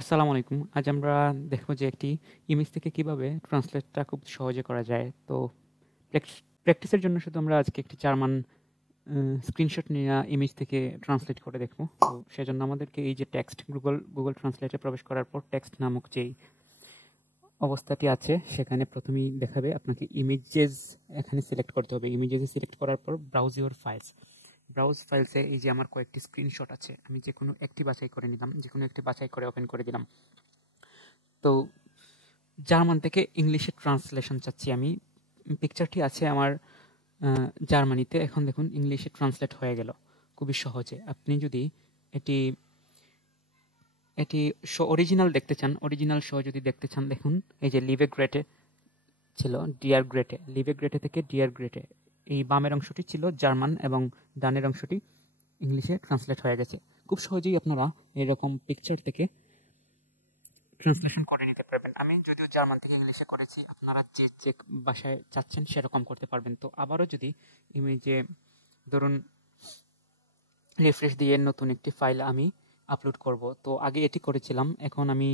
আসসালামু আলাইকুম। আজ আমরা দেখব যে একটি ইমেজ থেকে কিভাবে ট্রান্সলেটটা খুব সহজে করা যায়। তো প্র্যাকটিসের জন্য শুধু আমরা আজকে একটি জার্মান স্ক্রিনশট নিয়ে ইমেজ থেকে ট্রান্সলেট করে দেখব। তো সেজন্য আমাদেরকে এই যে টেক্সট গুগল ট্রান্সলেটে প্রবেশ করার পর টেক্সট নামক যেই অবস্থাটি আছে সেখানে প্রথমেই দেখাবে আপনাকে ইমেজেস এখানে সিলেক্ট করতে হবে। ইমেজেস সিলেক্ট করার পর ব্রাউজ ইউর ফাইলস। ব্রাউজ ফাইলসে এই যে আমার কয়েকটি স্ক্রিনশট আছে, আমি যে কোনো একটি বাছাই করে নিলাম, যে কোনো একটি বাছাই করে ওপেন করে দিলাম। তো জার্মান থেকে ইংলিশে ট্রান্সলেশন চাচ্ছি আমি। পিকচারটি আছে আমার জার্মানিতে, এখন দেখুন ইংলিশে ট্রান্সলেট হয়ে গেল খুবই সহজে। আপনি যদি এটি এটি অরিজিনাল দেখতে চান, অরিজিনাল শো যদি দেখতে চান, দেখুন এই যে লিভে গ্রেটে ছিল ডিয়ার গ্রেটে, লিভে গ্রেটে থেকে ডিয়ার গ্রেটে, এই বামের অংশটি ছিল জার্মান এবং ডানের অংশটি ইংলিশে ট্রান্সলেট হয়ে গেছে। খুব সহজেই আপনারা এরকম পিকচার থেকে ট্রান্সলেশন করে নিতে পারবেন। আমি যদিও জার্মান থেকে ইংলিশে করেছি, আপনারা যে যে ভাষায় চাচ্ছেন সেরকম করতে পারবেন। তো আবারও যদি ইমেজে ধরুন রিফ্রেশ দিয়ে নতুন একটি ফাইল আমি আপলোড করব, তো আগে এটি করেছিলাম, এখন আমি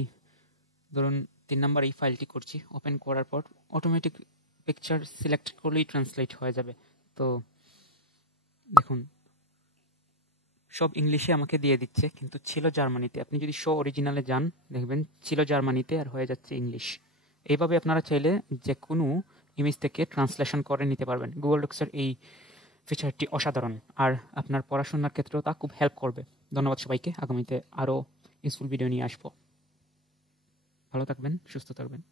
ধরুন 3 নম্বর এই ফাইলটি করছি। ওপেন করার পর অটোমেটিক পিকচার সিলেক্ট করলেই ট্রান্সলেট হয়ে যাবে। তো দেখুন সব ইংলিশে আমাকে দিয়ে দিচ্ছে, কিন্তু ছিল জার্মানিতে। আপনি যদি শো অরিজিনালে যান, দেখবেন ছিল জার্মানিতে আর হয়ে যাচ্ছে ইংলিশ। এইভাবে আপনারা চাইলে যে কোনো ইমেজ থেকে ট্রান্সলেশন করে নিতে পারবেন। গুগল ডক্সের এই ফিচারটি অসাধারণ, আর আপনার পড়াশোনার ক্ষেত্রেও তা খুব হেল্প করবে। ধন্যবাদ সবাইকে। আগামীতে আরও ইউজফুল ভিডিও নিয়ে আসবো। ভালো থাকবেন, সুস্থ থাকবেন।